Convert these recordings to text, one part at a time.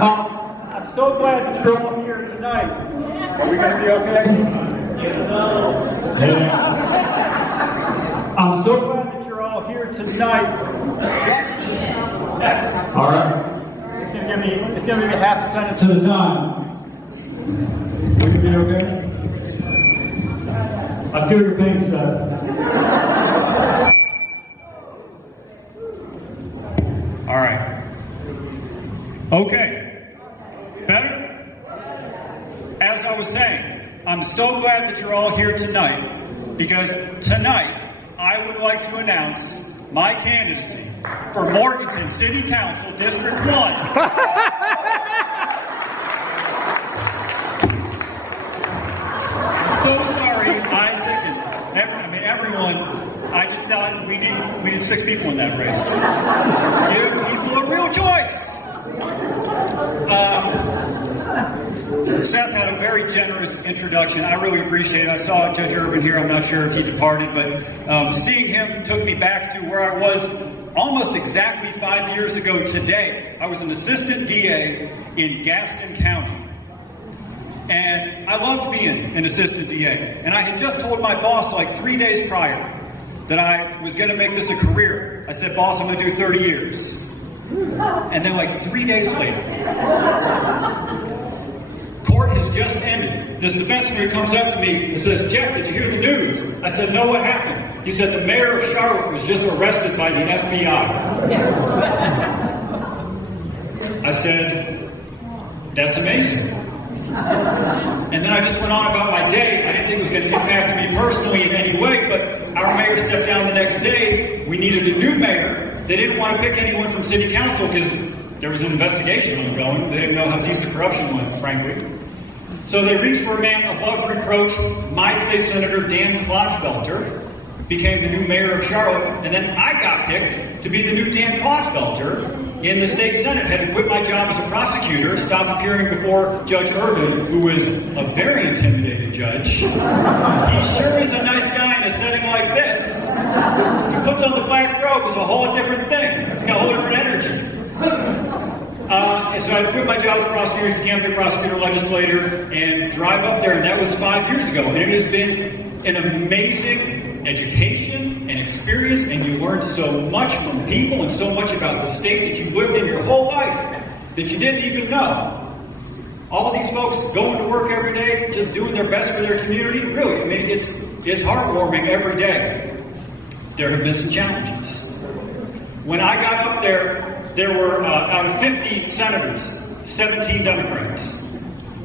I'm so glad that you're all here tonight. Are we going to be okay? Yeah. I'm so glad that you're all here tonight. All right. It's going to give me half a sentence at a time. We going to be okay? I feel your pain, Seth. All right. Okay. Better? As I was saying, I'm so glad that you're all here tonight, because tonight I would like to announce my candidacy for Morganton City Council District 1. I'm so sorry, Isaac, and everyone. I just thought we need 6 people in that race. Give people a real choice. Seth had a very generous introduction. I really appreciate it. I saw Judge Urban here. I'm not sure if he departed, but seeing him took me back to where I was almost exactly 5 years ago today. I was an assistant DA in Gaston County. And I loved being an assistant DA. And I had just told my boss like 3 days prior that I was going to make this a career. I said, boss, I'm going to do 30 years. And then like 3 days later, court has just ended. This defense attorney comes up to me and says, Jeff, did you hear the news? I said, no, what happened? He said, the mayor of Charlotte was just arrested by the FBI. I said, that's amazing. And then I just went on about my day. I didn't think it was going to impact me personally in any way, but our mayor stepped down the next day. We needed a new mayor. They didn't want to pick anyone from city council because there was an investigation ongoing. They didn't know how deep the corruption went, frankly. So they reached for a man above reproach. My state senator, Dan Clodfelter, became the new mayor of Charlotte, and then I got picked to be the new Dan Clodfelter in the state senate. Had to quit my job as a prosecutor, stop appearing before Judge Urban, who was a very intimidated judge. He sure is a nice guy in a setting like this. To put on the black robe is a whole different thing. It's got a whole different energy. So I quit my job as a prosecutor, as a campaign prosecutor, legislator, and drive up there, and that was 5 years ago. And it has been an amazing education and experience, and you learn so much from people and so much about the state that you've lived in your whole life that you didn't even know. All these folks going to work every day, just doing their best for their community, really, I mean, it's heartwarming every day. There have been some challenges. When I got up there were, out of 50 senators, 17 Democrats.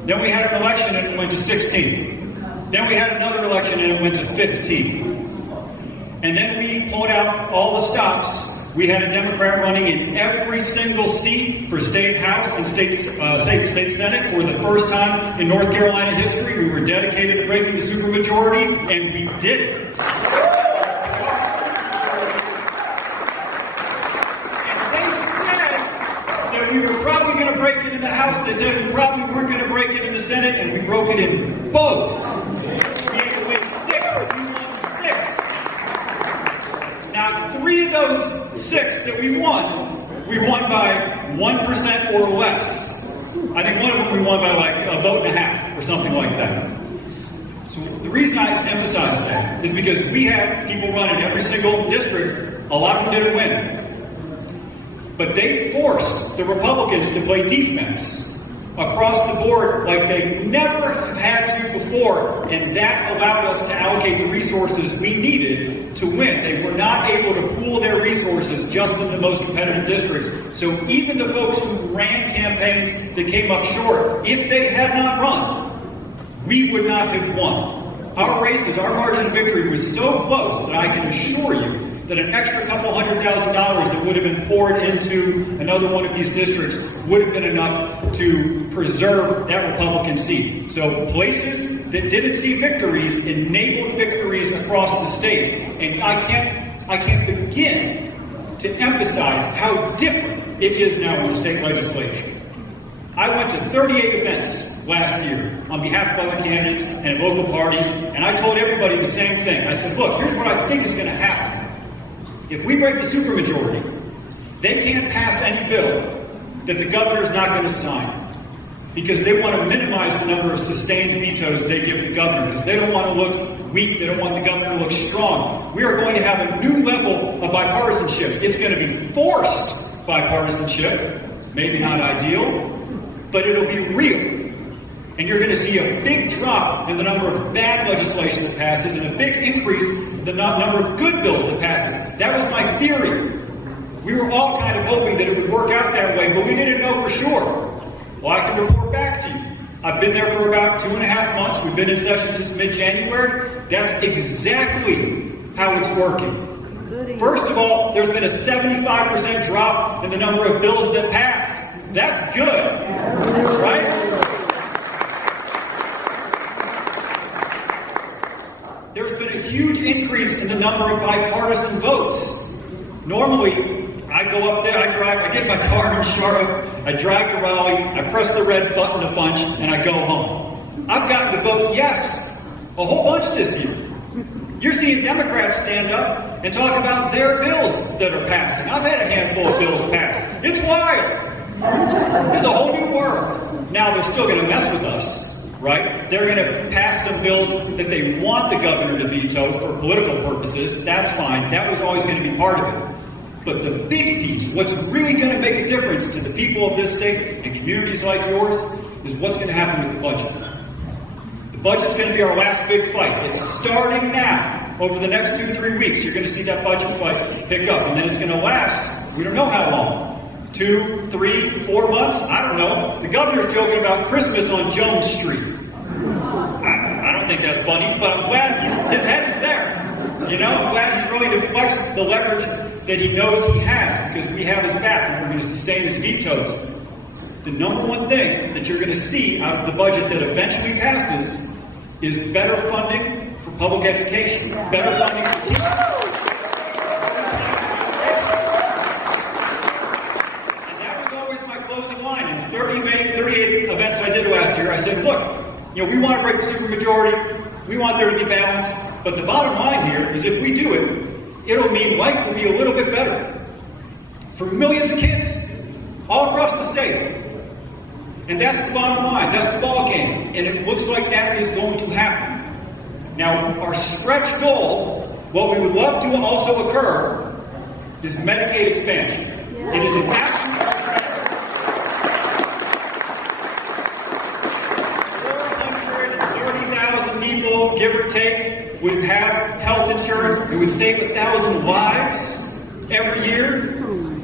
Then we had an election and it went to 16. Then we had another election and it went to 15. And then we pulled out all the stops. We had a Democrat running in every single seat for state house and state senate for the first time in North Carolina history. We were dedicated to breaking the supermajority, and we did it. We were probably going to break it in the House. They said we probably weren't going to break it in the Senate, and we broke it in both. We had to win 6, we won 6. Now, 3 of those 6 that we won by 1% or less. I think one of them we won by like a vote and a half or something like that. So the reason I emphasize that is because we had people run in every single district. A lot of them didn't win. But they forced the Republicans to play defense across the board like they never have had to before, and that allowed us to allocate the resources we needed to win. They were not able to pool their resources just in the most competitive districts. So even the folks who ran campaigns that came up short, if they had not run, we would not have won. Our races, our margin of victory was so close that I can assure you that an extra couple $100,000 that would have been poured into another one of these districts would have been enough to preserve that Republican seat. So places that didn't see victories enabled victories across the state. And I can't begin to emphasize how different it is now in the state legislature. I went to 38 events last year on behalf of other candidates and local parties, and I told everybody the same thing. I said, look, here's what I think is going to happen. If we break the supermajority, they can't pass any bill that the governor is not going to sign because they want to minimize the number of sustained vetoes they give the governor because they don't want to look weak. They don't want the governor to look strong. We are going to have a new level of bipartisanship. It's going to be forced bipartisanship, maybe not ideal, but it'll be real. And you're going to see a big drop in the number of bad legislation that passes and a big increase in the number of good bills that passes. That was my theory. We were all kind of hoping that it would work out that way, but we didn't know for sure. Well, I can report back to you. I've been there for about 2.5 months. We've been in session since mid-January. That's exactly how it's working. First of all, there's been a 75% drop in the number of bills that pass. That's good, right? There's been a huge increase in the number of bipartisan votes. Normally, I go up there, I get in my car in Charlotte, I drive to Raleigh, I press the red button a bunch, and I go home. I've gotten to vote yes a whole bunch this year. You're seeing Democrats stand up and talk about their bills that are passing. I've had a handful of bills pass. It's wild. It's a whole new world. Now, they're still going to mess with us, right? They're going to pass some bills that they want the governor to veto for political purposes. That's fine. That was always going to be part of it. But the big piece, what's really going to make a difference to the people of this state and communities like yours, is what's going to happen with the budget. The budget's going to be our last big fight. It's starting now. Over the next 2-3 weeks, you're going to see that budget fight pick up. And then it's going to last, we don't know how long. 2, 3, 4 months? I don't know. The governor's joking about Christmas on Jones Street. I don't think that's funny, but I'm glad his head is there. You know, I'm glad he's willing to flex the leverage that he knows he has because we have his back and we're going to sustain his vetoes. The number one thing that you're going to see out of the budget that eventually passes is better funding for public education, better funding for teachers. And that was always my closing line. In the 38 events I did last year, I said, look, we want to break the supermajority. We want there to be balance. But the bottom line here is if we do it, it'll mean life will be a little bit better for millions of kids all across the state. And that's the bottom line. That's the ball game. And it looks like that is going to happen. Now, our stretch goal, what we would love to also occur, is Medicaid expansion. It is an absolute 430,000 people, give or take, would have health insurance. It would save 1,000 lives every year,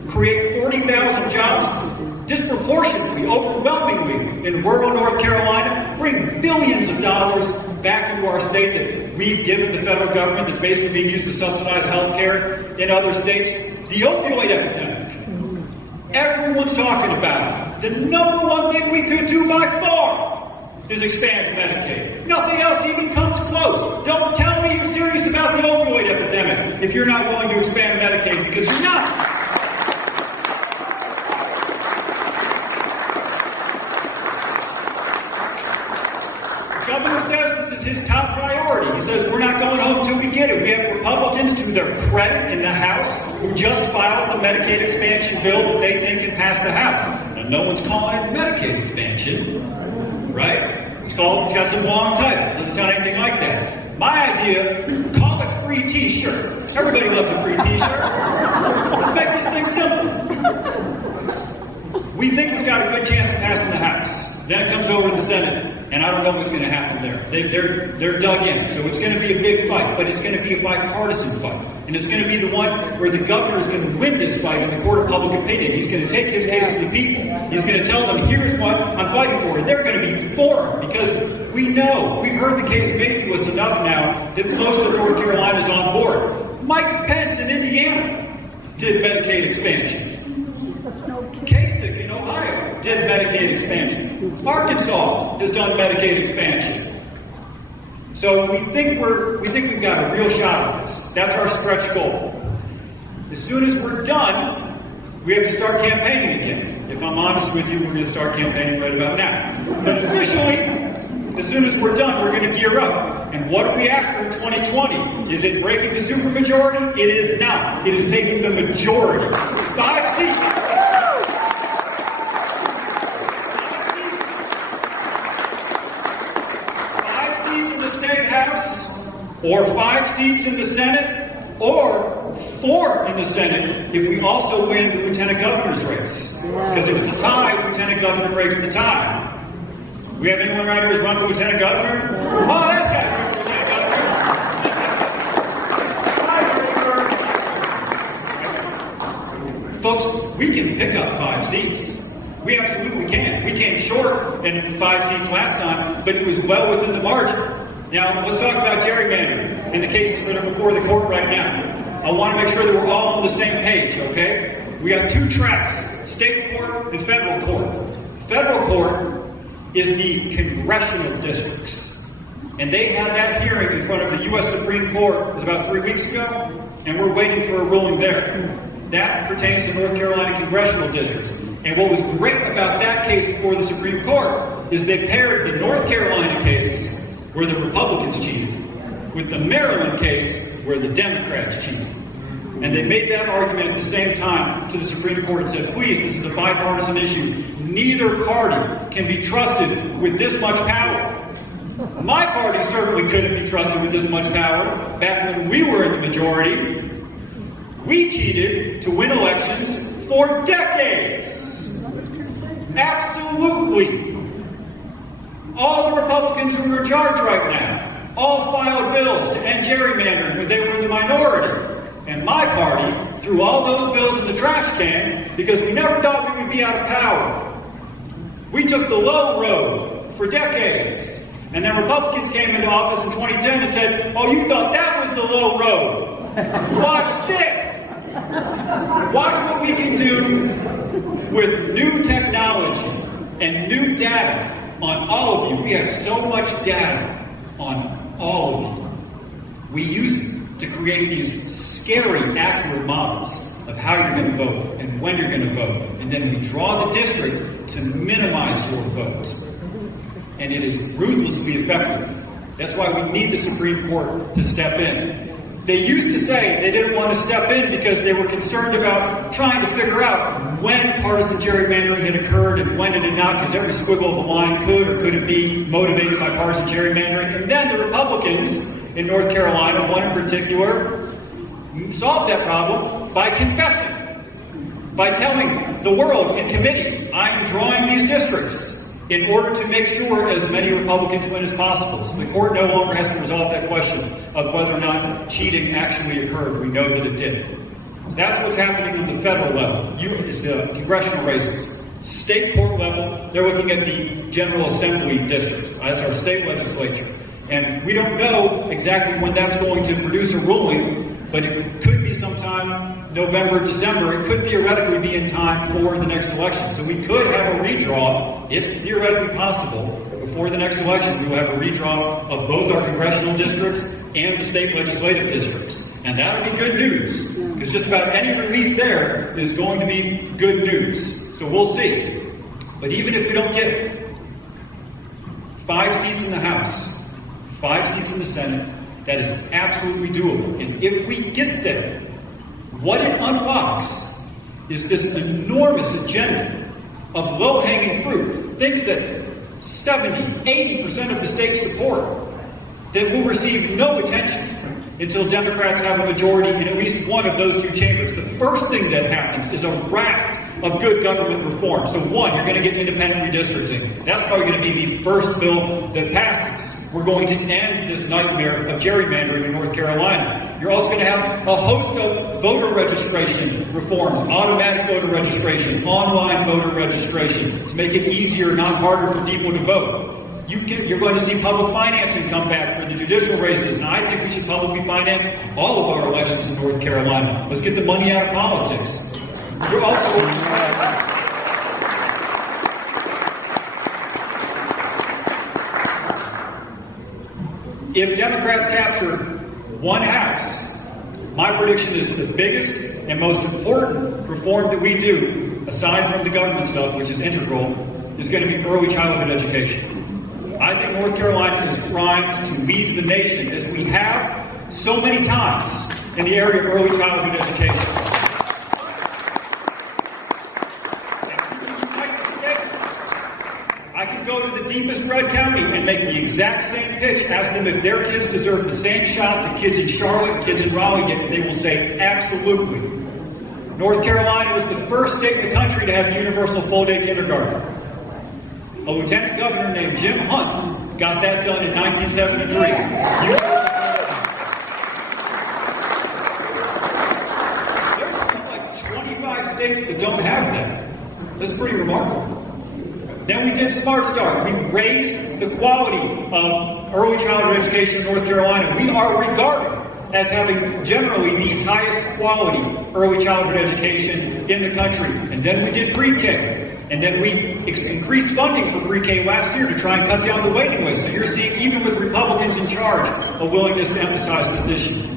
create 40,000 jobs, disproportionately, overwhelmingly in rural North Carolina, bring billions of dollars back into our state that we've given the federal government that's basically being used to subsidize health care in other states. The opioid epidemic. Everyone's talking about it. The number one thing we could do by far is expand Medicaid. Nothing else even comes close. Don't tell me you're serious about the opioid epidemic if you're not willing to expand Medicaid, because you're not. The governor says this is his top priority. He says we're not going home till we get it. We have Republicans, to their credit, in the House who just filed the Medicaid expansion bill that they think can pass the House. And no one's calling it Medicaid expansion, right? It's got some long title. It doesn't sound anything like that. My idea, call it free t-shirt. Everybody loves a free t-shirt. Let's make this thing simple. We think it's got a good chance of passing the House. Then it comes over to the Senate, and I don't know what's going to happen there. They're dug in, so it's going to be a big fight, but it's going to be a bipartisan fight. And it's going to be the one where the governor is going to win this fight in the court of public opinion. He's going to take his case to the people. He's going to tell them, here's what I'm fighting for. And they're going to be for him because we know, we've heard the case made to us enough now that most of North Carolina is on board. Mike Pence in Indiana did Medicaid expansion. Kasich in Ohio did Medicaid expansion. Arkansas has done Medicaid expansion. So we think we've got a real shot at this. That's our stretch goal. As soon as we're done, we have to start campaigning again. If I'm honest with you, we're going to start campaigning right about now. But officially, as soon as we're done, we're going to gear up. And what are we after in 2020? Is it breaking the supermajority? It is not. It is taking the majority. 5 seats. or 5 seats in the Senate, or 4 in the Senate if we also win the lieutenant governor's race. Because if it's a tie, lieutenant governor breaks the tie. We have anyone right here who's run for lieutenant governor? Oh, that guy's for lieutenant governor. Folks, we can pick up 5 seats. We absolutely can. We came short in 5 seats last time, but it was well within the margin. Now, let's talk about gerrymandering in the cases that are before the court right now. I want to make sure that we're all on the same page, okay? We got 2 tracks, state court and federal court. Federal court is the congressional districts. And they had that hearing in front of the U.S. Supreme Court, it was about 3 weeks ago, and we're waiting for a ruling there. That pertains to North Carolina congressional districts. And what was great about that case before the Supreme Court is they paired the North Carolina case, where the Republicans cheated, with the Maryland case, where the Democrats cheated. And they made that argument at the same time to the Supreme Court and said, please, this is a bipartisan issue. Neither party can be trusted with this much power. My party certainly couldn't be trusted with this much power. Back when we were in the majority, we cheated to win elections for decades. Absolutely. All the Republicans who are in charge right now all filed bills to end gerrymandering when they were in the minority. And my party threw all those bills in the trash can because we never thought we would be out of power. We took the low road for decades. And then Republicans came into office in 2010 and said, oh, you thought that was the low road. Watch this. Watch what we can do with new technology and new data on all of you. We have so much data on all of you. We use it to create these scary, accurate models of how you're going to vote and when you're going to vote. And then we draw the district to minimize your vote. And it is ruthlessly effective. That's why we need the Supreme Court to step in. They used to say they didn't want to step in because they were concerned about trying to figure out when partisan gerrymandering had occurred and when it had not, because every squiggle of the line could or couldn't be motivated by partisan gerrymandering. And then the Republicans in North Carolina, one in particular, solved that problem by confessing, by telling the world in committee, I'm drawing these districts in order to make sure as many Republicans win as possible. So the court no longer has to resolve that question of whether or not cheating actually occurred. We know that it did. So that's what's happening on the federal level. It's the congressional races. State court level, they're looking at the General Assembly districts. That's our state legislature. And we don't know exactly when that's going to produce a ruling, but it could be sometime November, December. It could theoretically be in time for the next election. So we could have a redraw, it's theoretically possible, before the next election we will have a redraw of both our congressional districts and the state legislative districts. And that would be good news, because just about any relief there is going to be good news. So we'll see. But even if we don't get 5 seats in the House, 5 seats in the Senate, that is absolutely doable. And if we get there, what it unlocks is this enormous agenda of low-hanging fruit, things that 70, 80% of the states support, that will receive no attention until Democrats have a majority in at least one of those 2 chambers. The first thing that happens is a raft of good government reform. So one, you're going to get independent redistricting. That's probably going to be the first bill that passes. We're going to end this nightmare of gerrymandering in North Carolina. You're also going to have a host of voter registration reforms, automatic voter registration, online voter registration, to make it easier, not harder for people to vote. You're going to see public financing come back for the judicial races, and I think we should publicly finance all of our elections in North Carolina. Let's get the money out of politics. You're also... If Democrats capture 1 House, my prediction is the biggest and most important reform that we do, aside from the government stuff, which is integral, is going to be early childhood education. I think North Carolina is primed to lead the nation, as we have so many times, in the area of early childhood education. I can go to the deepest red county and make the exact same pitch, ask them if their kids deserve the same shot that kids in Charlotte, kids in Raleigh get, and they will say, absolutely. North Carolina was the first state in the country to have universal full-day kindergarten. A lieutenant governor named Jim Hunt got that done in 1973. There's like 25 states that don't have that. That's pretty remarkable. Then we did Smart Start. We raised the quality of early childhood education in North Carolina. We are regarded as having generally the highest quality early childhood education in the country. And then we did pre-K. And then we increased funding for pre-K last year to try and cut down the waiting list. So you're seeing, even with Republicans in charge, a willingness to emphasize this issue.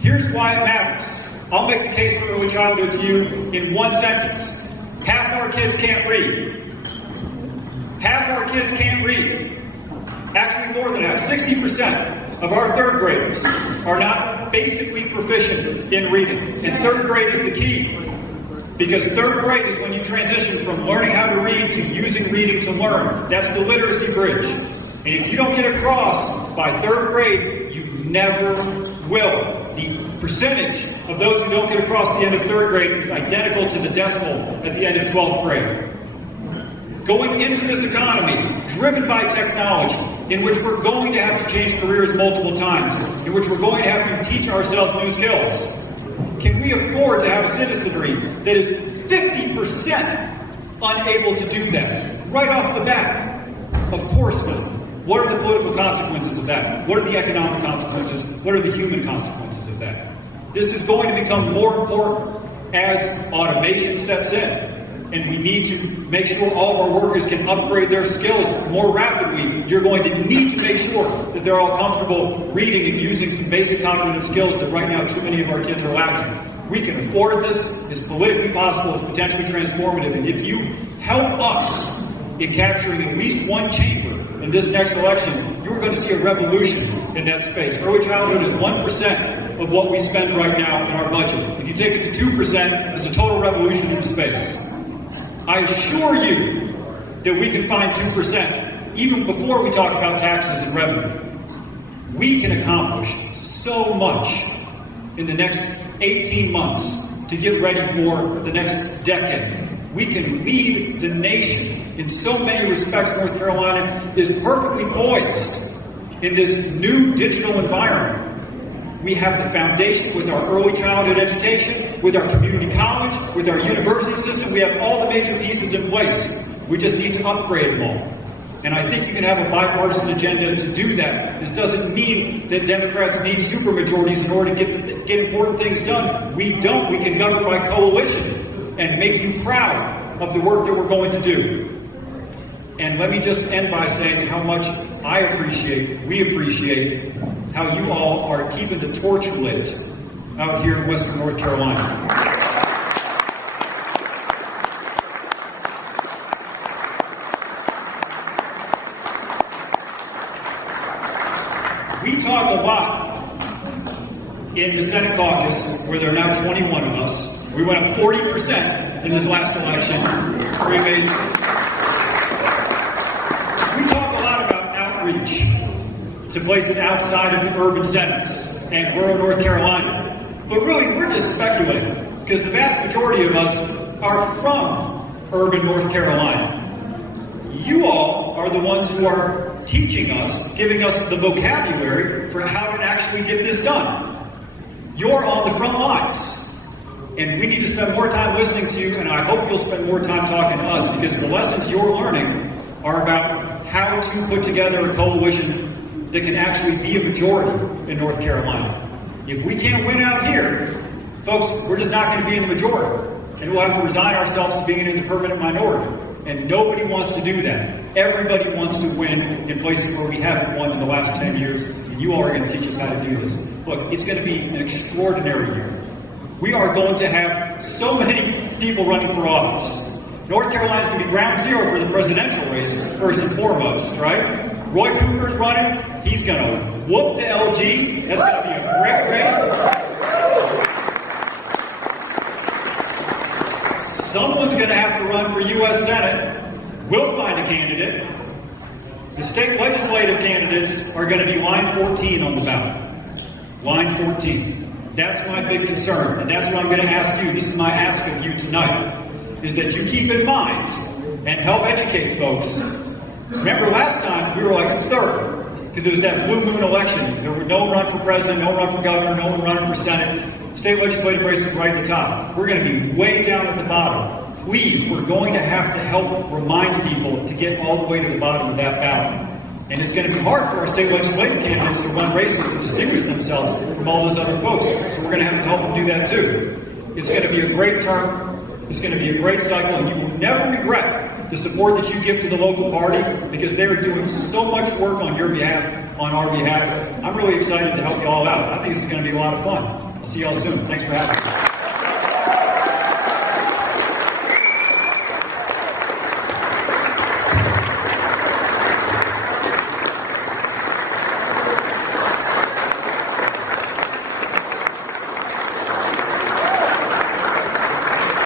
Here's why it matters. I'll make the case for early childhood to you in one sentence. Half our kids can't read. Half our kids can't read. Actually, more than half. 60% of our third graders are not basically proficient in reading. And third grade is the key. Because third grade is when you transition from learning how to read to using reading to learn. That's the literacy bridge. And if you don't get across by third grade, you never will. The percentage of those who don't get across at the end of third grade is identical to the decimal at the end of 12th grade. Going into this economy, driven by technology, in which we're going to have to change careers multiple times, in which we're going to have to teach ourselves new skills, can we afford to have a citizenry that is 50% unable to do that right off the bat? Of course not. What are the political consequences of that? What are the economic consequences? What are the human consequences of that? This is going to become more important as automation steps in. And we need to make sure all of our workers can upgrade their skills more rapidly. You're going to need to make sure that they're all comfortable reading and using some basic cognitive skills that right now too many of our kids are lacking. We can afford this. It's politically possible. It's potentially transformative. And if you help us in capturing at least one chamber in this next election, you're going to see a revolution in that space. Early childhood is 1% of what we spend right now in our budget. If you take it to 2%, it's a total revolution in the space. I assure you that we can find 2%, even before we talk about taxes and revenue. We can accomplish so much in the next 18 months to get ready for the next decade. We can lead the nation. In so many respects, North Carolina is perfectly poised in this new digital environment. We have the foundation with our early childhood education, with our community college, with our university system. We have all the major pieces in place. We just need to upgrade them all. And I think you can have a bipartisan agenda to do that. This doesn't mean that Democrats need supermajorities in order to get important things done. We don't. We can govern by coalition and make you proud of the work that we're going to do. And let me just end by saying how much I appreciate, we appreciate, how you all are keeping the torch lit out here in Western North Carolina. We talk a lot in the Senate caucus, where there are now 21 of us. We went up 40% in this last election. Pretty amazing. We talk a lot about outreach to places outside of the urban centers and rural North Carolina. But really, we're just speculating, because the vast majority of us are from urban North Carolina. You all are the ones who are teaching us, giving us the vocabulary for how to actually get this done. You're on the front lines. And we need to spend more time listening to you, and I hope you'll spend more time talking to us, because the lessons you're learning are about how to put together a coalition that can actually be a majority in North Carolina. If we can't win out here, folks, we're just not going to be in the majority. And we'll have to resign ourselves to being in the permanent minority. And nobody wants to do that. Everybody wants to win in places where we haven't won in the last 10 years. And you all are going to teach us how to do this. Look, it's going to be an extraordinary year. We are going to have so many people running for office. North Carolina's going to be ground zero for the presidential race, first and foremost, right? Roy Cooper's running. He's going to whoop the LG. That's going to be a great race. Someone's going to have to run for U.S. Senate. We'll find a candidate. The state legislative candidates are going to be line 14 on the ballot. Line 14. That's my big concern, and that's what I'm going to ask you. This is my ask of you tonight, is that you keep in mind and help educate folks. Remember last time we were like third, because it was that blue moon election. There were no run for president, no run for governor, no one running for senate. State legislative race was right at the top. We're going to be way down at the bottom. Please, we're going to have to help remind people to get all the way to the bottom of that ballot. And it's going to be hard for our state legislative candidates to run races to distinguish themselves from all those other folks. So we're going to have to help them do that too. It's going to be a great term. It's going to be a great cycle, and you will never regret the support that you give to the local party, because they're doing so much work on your behalf, on our behalf. I'm really excited to help you all out. I think this is going to be a lot of fun. I'll see you all soon. Thanks for having me.